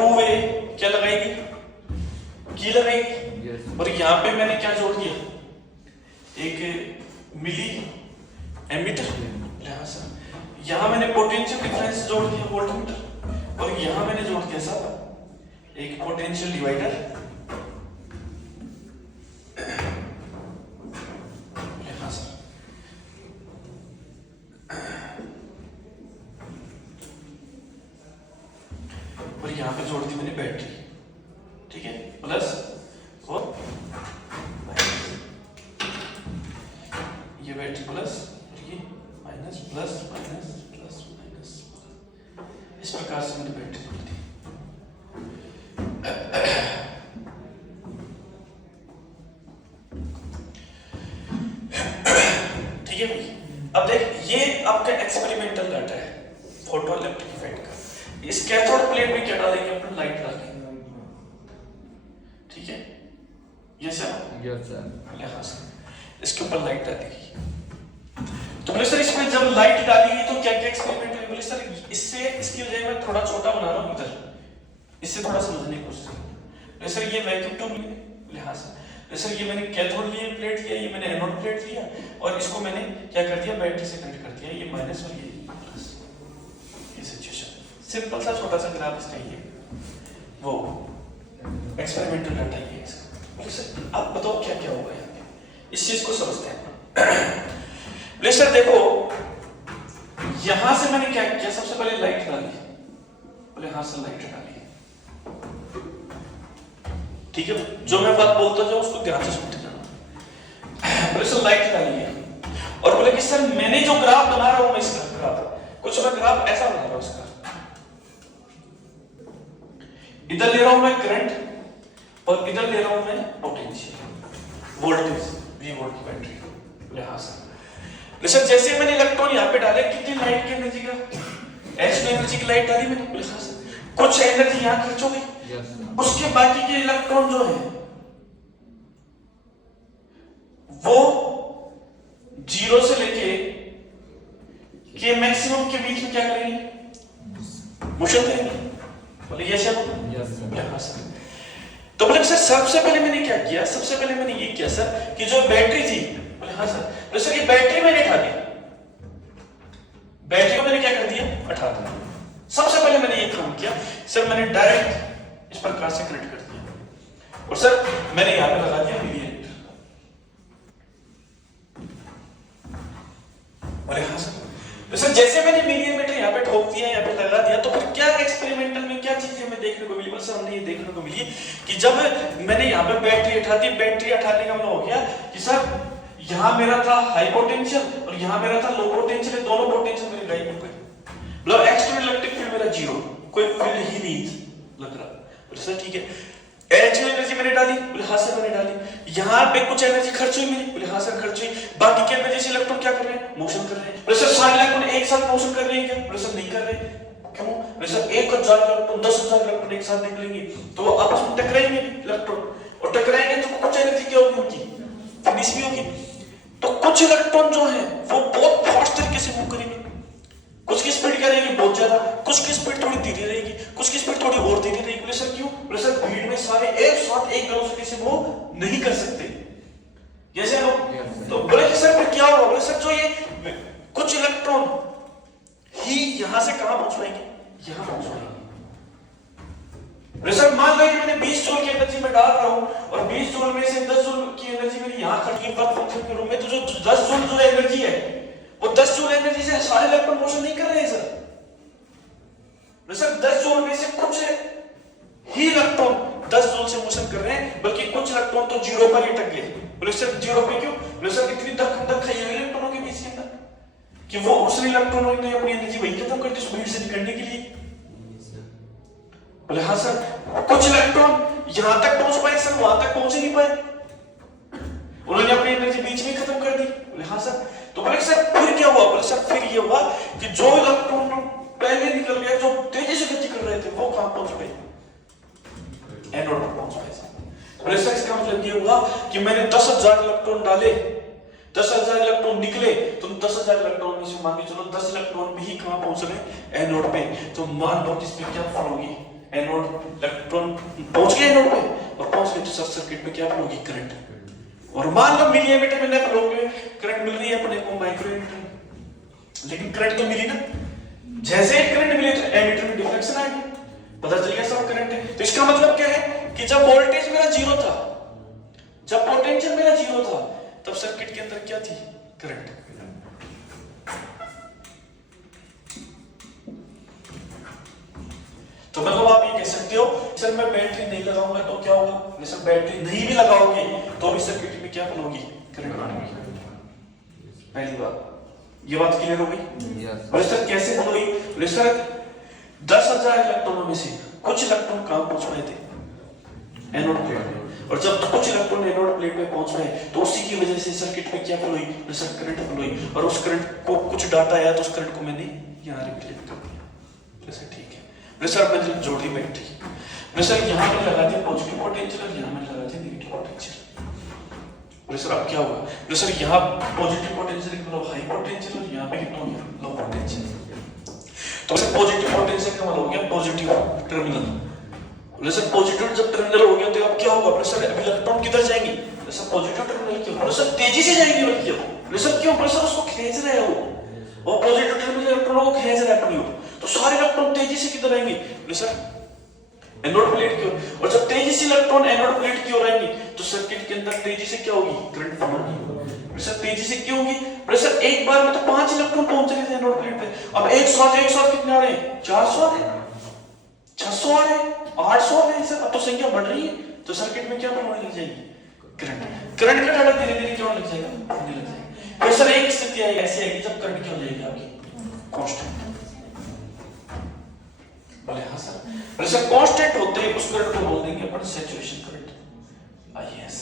Two way क्या लगाएगी, की लगाएगी। और यहाँ पे मैंने क्या जोड़ दिया, एक मिली एमीटर, यहाँ मैंने पोटेंशियल डिफरेंस जोड़ दिया वोल्टमीटर, और यहाँ मैंने जोड़ दिया साहब एक पोटेंशियल डिवाइडर, और यहाँ पे जोड़ दी मैंने बैटरी, ठीक है, प्लस और ये बैटरी प्लस, ठीक है, minus plus minus plus minus, इस प्रकार से मैंने बैटरी जोड़ दी। ठीक है भाई, अब देख ये आपका एक्सपेरिमेंटल डाटा है फोटो इलेक्ट्रिक इफेक्ट का। इस कैथोड प्लेट में क्या डालेंगे अपन, लाइट डालेंगे, ठीक है, ये सर यहाँ से इसके ऊपर लाइट डालेगी। तो बोले सर इसमें जब लाइट डालेगी तो क्या क्या एक्सपेरिमेंट है, बोले सर इससे इसकी वजह मैं थोड़ा छोटा बना रहा हूँ इधर, इससे थोड़ा समझने की कोशिश करो। बोले सर ये वैक्यूम ट्यूब लिए, बोले हाँ सर। बोले सर ये मैंने कैथोड लिए प्लेट लिया, ये मैंने एनोड प्लेट लिया, और इसको मैंने क्या कर दिया, बैटरी से कनेक्ट कर दिया, ये माइनस और ये प्लस, ये सिचुएशन। सिंपल सा छोटा सा ग्राफ इसका ही है, वो एक्सपेरिमेंटल डाटा ही है इसका। बोले सर आप बताओ क्या क्या होगा यहाँ पे, इस चीज को समझते हैं। बोले सर देखो यहां से मैंने क्या किया, सबसे पहले लाइट डाली, बोले हाँ सर लाइट डाली, ठीक है, जो मैं बात बोलता जाऊं उसको ध्यान से सुनते जाना। बोले सर लाइट डाली है, और बोले कि सर मैंने जो ग्राफ बना रहा हूं मैं इसका ग्राफ, कुछ मैं ग्राफ ऐसा बना रहा हूं इसका, इधर ले रहा हूं मैं करंट और इधर ले रहा हूं मैं पोटेंशियल वोल्टेज V वोल्ट की बैटरी, यहां से। सर जैसे मैंने इलेक्ट्रॉन यहां पे डाले, कितनी लाइट की एनर्जी का, H एनर्जी की लाइट डाली मैंने, बोले हाँ सर, कुछ एनर्जी यहां खर्च हो गई, उसके बाकी के इलेक्ट्रॉन जो है वो जीरो से लेके के मैक्सिमम के बीच में क्या करेंगे, मोशन करेंगे, बोले यस सर। तो बोले सर सबसे पहले मैंने क्या किया, सबसे पहले मैंने ये किया सर कि जो बैटरी थी, बोले हाँ सर। बोले सर ये बैटरी मैंने हटा दी, बैटरी को मैंने क्या कर दिया, हटा दिया। सबसे पहले मैंने ये काम किया सर, मैंने डायरेक्ट इस प्रकार से कनेक्ट कर दिया, और सर मैंने यहां पे लगा दिया मिलीमीटर, बोले हाँ सर। तो सर जैसे मैंने मिलीमीटर यहाँ पे ठोक दिया, यहाँ पे लगा दिया, तो फिर क्या एक्सपेरिमेंटल में क्या चीजें हमें देखने को मिली, सर हमने ये देखने को मिली कि जब मैंने यहाँ पे बैटरी हटा दी, बैटरी हटाने का मतलब हो गया कि सर यहाँ मेरा था हाई पोटेंशियल और यहाँ मेरा था लो पोटेंशियल, दोनों पोटेंशियल मेरे गायब हो गए, मतलब एक्सटर्नल इलेक्ट्रिक फील्ड मेरा जीरो, कोई फील्ड ही नहीं लग रहा। बोले सर ठीक है, एच एनर्जी मैंने डाली, बोले हाँ सर मैंने डाली, यहाँ पे कुछ एनर्जी खर्च हुई मेरी, बोले हाँ सर खर्च हुई, बाकी के एनर्जी से इलेक्ट्रॉन क्या कर रहे हैं, मोशन कर रहे हैं। बोले सर सारे इलेक्ट्रॉन एक साथ मोशन कर रहे हैं क्या, बोले सर नहीं कर रहे, क्यों, बोले सर 1000 इलेक्ट्रॉन 10,000 इलेक्ट्रॉन एक साथ निकलेंगे तो वो आपस में टकराएंगे इलेक्ट्रॉन, और टकराएंगे तो कुछ एनर्जी क्या होगी उनकी, फिनिश भी होगी। तो कुछ इलेक्ट्रॉन जो है वो बहुत फास्ट तरीके से मूव करेंगे, कुछ की स्पीड क्या रहेगी बहुत ज्यादा, कुछ की स्पीड थोड़ी धीरे रहेगी, कुछ की स्पीड थोड़ी और धीरे रहेगी। बोले सर क्यों, बोले सर भीड़ में सारे एक साथ एक वेलोसिटी से मूव नहीं कर सकते, जैसे लोग। तो बोले कि सर फिर क्या होगा, बोले सर जो ये कुछ इलेक्ट्रॉन ही यहां से कहां पहुंच पाएंगे, यहां पहुंच पाएंगे। बोले सर मान लो कि मैंने 20 जूल की एनर्जी में डाल रहा हूं और 20 जूल में से 10 जूल की एनर्जी मेरी यहां खर्च की वर्क फंक्शन के रूप में, तो जो 10 जूल जो एनर्जी है वो 10 जूल एनर्जी से सारे इलेक्ट्रॉन मोशन नहीं कर रहे हैं सर। 10 जूल में से कुछ ही इलेक्ट्रॉन 10 जूल से मोशन कर रहे हैं, बल्कि कुछ इलेक्ट्रॉन तो जीरो पर ही अटक गए। बोले सर जीरो पे क्यों, बोले सर इतनी धक खाई हुई इलेक्ट्रॉनों के बीच के अंदर कि वो उस इलेक्ट्रॉनों ने अपनी एनर्जी वही खत्म कर दी उस भीड़ से निकलने के लिए। बोले हाँ सर, कुछ इलेक्ट्रॉन यहां तक पहुंच पाए सर, वहां तक पहुंच नहीं पाए, उन्होंने अपनी एनर्जी बीच में खत्म कर दी। बोले हाँ सर। तो बोले सर फिर क्या हुआ, बोले सर फिर ये हुआ कि जो इलेक्ट्रॉन पहले निकल गए, जो तेजी से गति कर रहे थे, वो कहां पहुंच गए, एनोड पर पहुंच गए। बोले सर इसका मतलब ये हुआ कि मैंने 10,000 इलेक्ट्रॉन डाले, 10,000 इलेक्ट्रॉन निकले, तो 10,000 इलेक्ट्रॉन में से मान के चलो 10 इलेक्ट्रॉन भी ही कहां पहुंच रहे, एनोड पे। तो मान लो इसमें क्या फॉल होगी, एनोड इलेक्ट्रॉन पहुंच गया एनोड पे और पहुंच गए तो सब सर्किट में क्या फ्लो होगी, करंट। और मान लो मिली एमीटर में फ्लो के करंट मिल रही है अपने को माइक्रो एमीटर, लेकिन करंट तो मिली ना। जैसे ही करंट मिली तो एमीटर में डिफ्लेक्शन आ गई, पता चल गया सब करंट है। तो इसका मतलब क्या है कि जब वोल्टेज मेरा जीरो था, जब पोटेंशियल मेरा जीरो था, तब सर्किट के अंदर क्या थी, करंट। तो मतलब आप ये कह सकते हो सर मैं बैटरी नहीं लगाऊंगा तो क्या होगा, सर बैटरी नहीं भी लगाओगे तो भी सर्किट में क्या फ्लो होगी, करंट होगी। पहली बात ये बात क्लियर हो गई। और सर कैसे फ्लो हुई, सर 10,000 इलेक्ट्रॉनों में से कुछ इलेक्ट्रॉन कहां पहुंच पाए थे, एनोड प्लेट, और जब कुछ इलेक्ट्रॉन एनोड प्लेट में पहुंच गए तो उसी की वजह से सर्किट में क्या फ्लो हुई, सर करंट फ्लो हुई। और उस करंट को कुछ डाटा आया तो उस करंट को मैंने यहां रिप्लेस कर दिया। सर ठीक है, सर मैंने जोड़ दी बैटरी, सर यहां पे लगा दिया पॉजिटिव पोटेंशियल और यहां मैंने लगा दिया नेगेटिव पोटेंशियल। सर अब क्या होगा, सर यहाँ पॉजिटिव पोटेंशियल मतलब हाई पोटेंशियल और यहाँ पे कितना हो गया, लो पोटेंशियल। तो सर पॉजिटिव पोटेंशियल का मतलब हो गया पॉजिटिव टर्मिनल। सर पॉजिटिव जब टर्मिनल हो गया तो अब क्या होगा, सर अब इलेक्ट्रॉन किधर जाएंगे, सर पॉजिटिव टर्मिनल क्यों, सर तेजी से जाएंगे, बल्कि सर क्यों, सर उसको खींच रहे हो, और पॉजिटिव टर्मिनल इलेक्ट्रॉनों को खींच रहा है अपनी ओर, तो सारे इलेक्ट्रॉन तेजी से किधर आएंगे, सर एनोड प्लेट की ओर। और जब तेजी से इलेक्ट्रॉन एनोड प्लेट की ओर आएंगे तो सर्किट के अंदर तेजी से क्या होगी, करंट फ्लो होगी। सर तेजी से क्यों होगी, सर एक बार में तो 5 इलेक्ट्रॉन पहुंच रहे थे एनोड प्लेट पे, अब एक साथ कितने आ रहे हैं, 400 आ रहे हैं, 600 आ रहे हैं, 800 आ रहे हैं। सर अब तो संख्या बढ़ रही है तो सर्किट में क्या फ्लो होने लग जाएगी, करंट का डाटा धीरे धीरे क्या होने लग जाएगा, होने लग जाएगा। फिर सर एक स्थिति आई ऐसी आएगी जब करंट क्या हो जाएगी आपकी, कांस्टेंट। बोले हाँ सर, सर कांस्टेंट होते हैं उस करंट को बोल देंगे अपन saturation current, IS,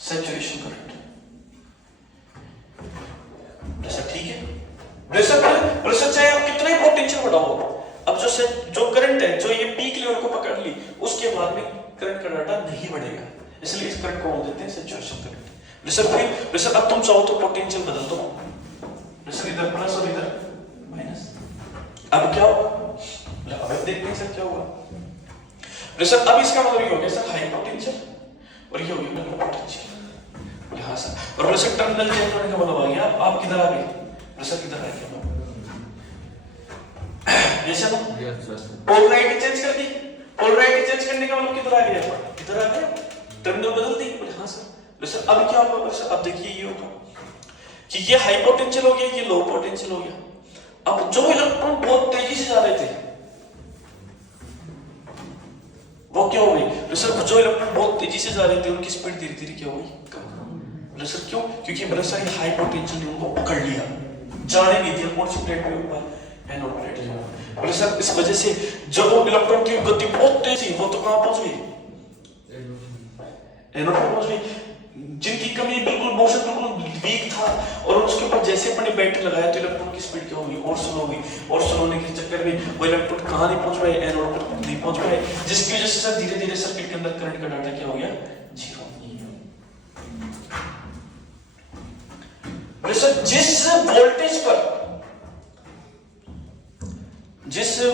saturation current. Sir ठीक है, सर चाहे आप कितना ही पोटेंशियल बढ़ाओ, अब जो करंट है जो ये पीक लेवल को पकड़ ली उसके बाद में करंट का डाटा नहीं बढ़ेगा, इसलिए इस करंट को बोल देते हैं सैचुरेशन करंट। सर अब तुम चाहो तो पोटेंशियल बदल दो, इधर प्लस और इधर माइनस, अब क्या होगा, अब देखते हैं सर क्या होगा। सर अब इसका मतलब ये हो गया सर हाई पोटेंशियल और ये हो गया लो पोटेंशियल। हाँ सर, और सर टर्मिनल चेंज होने का मतलब आ गया, आप किधर आ गए, सर किधर आ गए, जैसे ना पोलैरिटी चेंज कर दी, पोलैरिटी चेंज करने का मतलब किधर आ गया, इधर आ गया, टर्मिनल बदल दी। हाँ सर, अब क्या होगा, अब देखिए ये होगा कि ये हाई पोटेंशियल हो गया, ये लो पोटेंशियल हो गया। अब जो इलेक्ट्रॉन बहुत तेजी से जा रहे थे वो क्या हो गई, सर जो इलेक्ट्रॉन बहुत तेजी से जा रहे थे उनकी स्पीड धीरे धीरे क्या होगी, कम। सर क्यों, क्योंकि सर ये हाई पोटेंशियल ने उनको पकड़ लिया, जाने नहीं दिया, कौन सी प्लेट पे ऊपर, एनोड प्लेट पे। सर इस वजह से जब वो इलेक्ट्रॉन की गति बहुत तेज थी वो तो कहां पहुंच गई, एनोड पे पहुंच गई, जिनकी कमी बिल्कुल मोशन बिल्कुल वीक था, और उसके ऊपर जैसे अपने बैटरी लगाया तो इलेक्ट्रॉन की स्पीड क्या होगी, और स्लो होगी, और स्लो होने के चक्कर में वो इलेक्ट्रॉन कहां नहीं पहुंच पाए, एनोड पर नहीं पहुंच पाए, जिसकी वजह से सर धीरे धीरे सर्किट के अंदर करंट का डाटा क्या हो गया, जीरो। सर जिस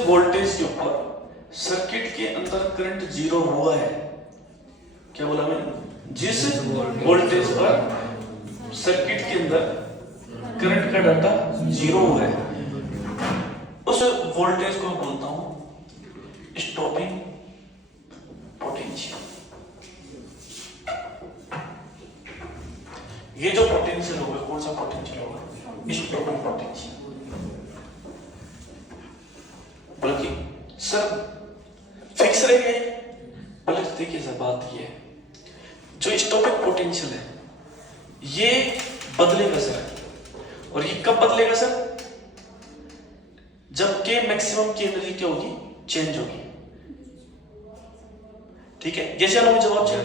वोल्टेज के ऊपर सर्किट के अंदर करंट जीरो हुआ है, क्या बोला मैंने, जिस वोल्टेज पर सर्किट के अंदर करंट का डाटा जीरो हुआ है उस वोल्टेज को बोलता हूं स्टॉपिंग पोटेंशियल। ये जो पोटेंशियल होगा, कौन सा पोटेंशियल होगा, स्टॉपिंग पोटेंशियल। बल्कि सर फिक्स रह गए, बल्कि देखिए सर बात ये है, जो स्टॉपिंग पोटेंशियल है ये बदलेगा सर, और ये कब बदलेगा सर, जब के मैक्सिमम की एनर्जी क्या होगी, चेंज होगी। ठीक है, ये चलो जवाब चाहिए,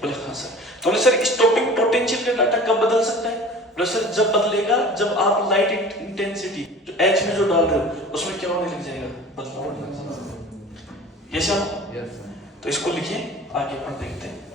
बोले हाँ सर। तो सर स्टॉपिंग पोटेंशियल का डाटा कब बदल सकता है, बोले सर जब बदलेगा जब आप लाइट इंटेंसिटी जो एच में जो डाल रहे हो उसमें क्या होने लग जाएगा, बदलाव होने लग जाएगा। ये सब तो इसको लिखिए, आगे अपन देखते हैं।